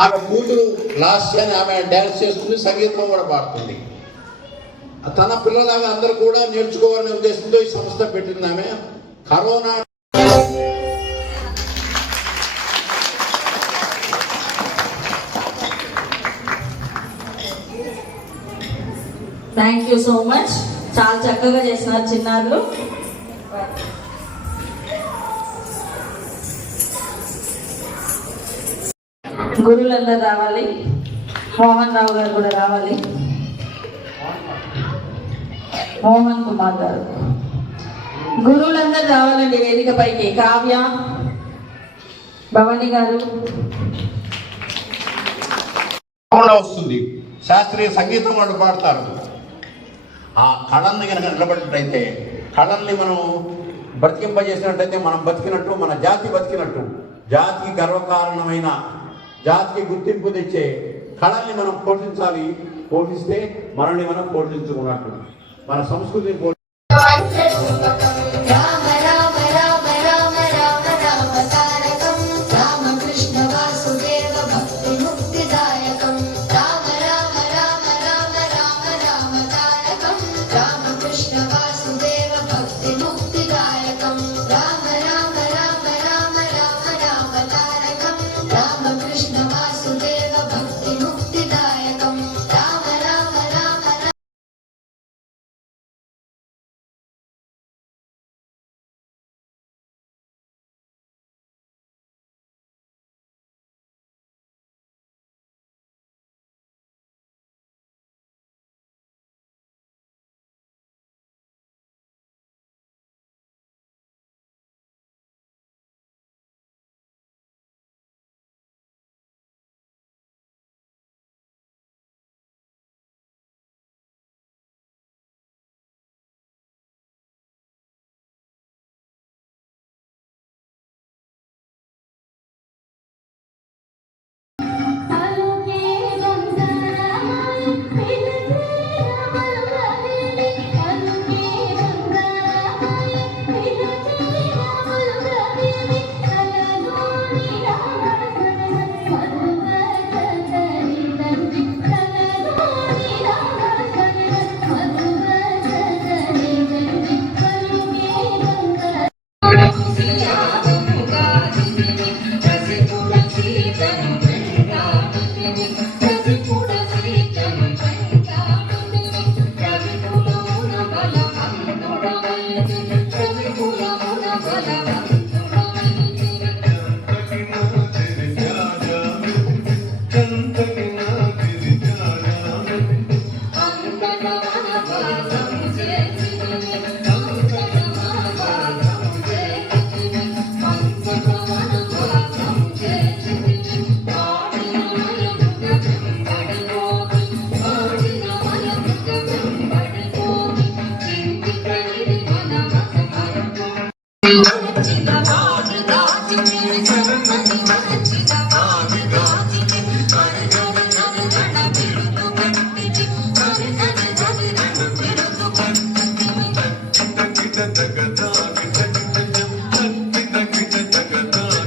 ఆమె కూతురు లాస్ట్ అని ఆమె డ్యాన్స్ చేస్తుంది, సంగీతం కూడా పాడుతుంది. తన పిల్లలాగా అందరూ కూడా నేర్చుకోవాలనే ఉద్దేశంతో ఈ సంస్థ పెట్టింది ఆమె. Corona thank you so much. చాలా చక్కగా చేస్తున్నారు చిన్నారులు. గురువులందరూ రావాలి. మోహన్ రావు గారు కూడా రావాలి. మోహన్ కుమార్ గారు, గురువులందరూ రావాలండి వేదిక పైకి. కావ్య, భవాని గారు. వస్తుంది, శాస్త్రీయ సంగీతం వాళ్ళు పాడతారు. ఆ కళల్ని కనుక నిలబడినట్టయితే, కళల్ని మనం బ్రతికింపజేసినట్టయితే మనం బతికినట్టు, మన జాతి బతికినట్టు. జాతికి గర్వకారణమైన, జాతికి గుర్తింపు తెచ్చే కళల్ని మనం పోషించాలి. పోషిస్తే మనల్ని మనం పోషించుకున్నట్టు, మన సంస్కృతిని